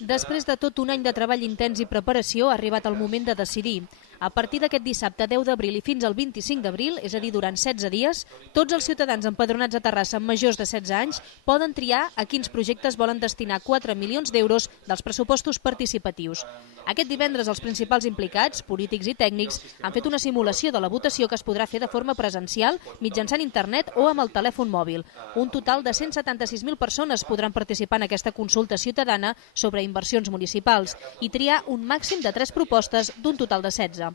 Després de tot un any de treball intens i preparació, ha arribat el moment de decidir. A partir d'aquest dissabte 10 d'abril i fins al 25 d'abril, és a dir, durant 16 dies, tots els ciutadans empadronats a Terrassa amb majors de 16 anys poden triar a quins projectes volen destinar 4 milions d'euros dels pressupostos participatius. Aquest divendres els principals implicats, polítics i tècnics, han fet una simulació de la votació que es podrà fer de forma presencial, mitjançant internet o amb el telèfon mòbil. Un total de 176.000 persones podran participar en aquesta consulta ciutadana sobre inversions municipals i triar un màxim de 3 propostes d'un total de 16.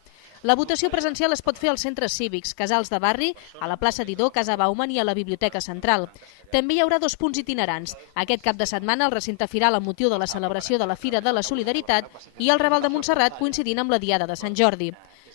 La votació presencial es pot fer als centres cívics, casals de barri, a la plaça Didó, Casa Bauman i a la Biblioteca Central. També hi haurà 2 punts itinerants. Aquest cap de setmana el recinte firal amb motiu de la celebració de la Fira de la Solidaritat i el Raval de Montserrat coincidint amb la Diada de Sant Jordi.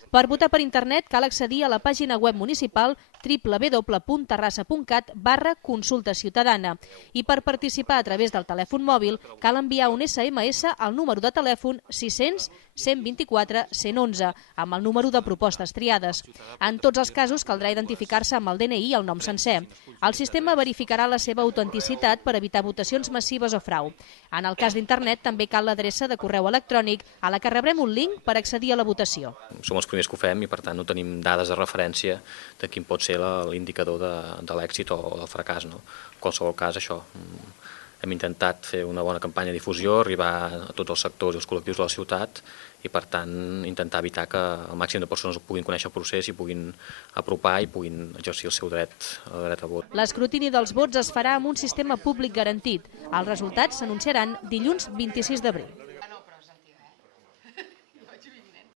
Per votar per internet cal accedir a la pàgina web municipal www.terrassa.cat/consulta ciutadana i per participar a través del telèfon mòbil cal enviar un SMS al número de telèfon 600 124 111 amb el número de propostes triades. En tots els casos caldrà identificar-se amb el DNI i el nom sencer. El sistema verificarà la seva autenticitat per evitar votacions massives o frau. En el cas d'internet també cal l'adreça de correu electrònic a la que rebrem un link per accedir a la votació. Som els primers que ho fem i per tant no tenim dades de referència de quin pot ser l'indicador de l'èxit o del fracàs. En qualsevol cas, això, hem intentat fer una bona campanya de difusió, arribar a tots els sectors i els col·lectius de la ciutat i per tant intentar evitar que el màxim de persones puguin conèixer el procés i puguin apropar i puguin exercir el seu dret a vot. L'escrutini dels vots es farà amb un sistema públic garantit. Els resultats s'anunciaran dilluns 26 d'abril.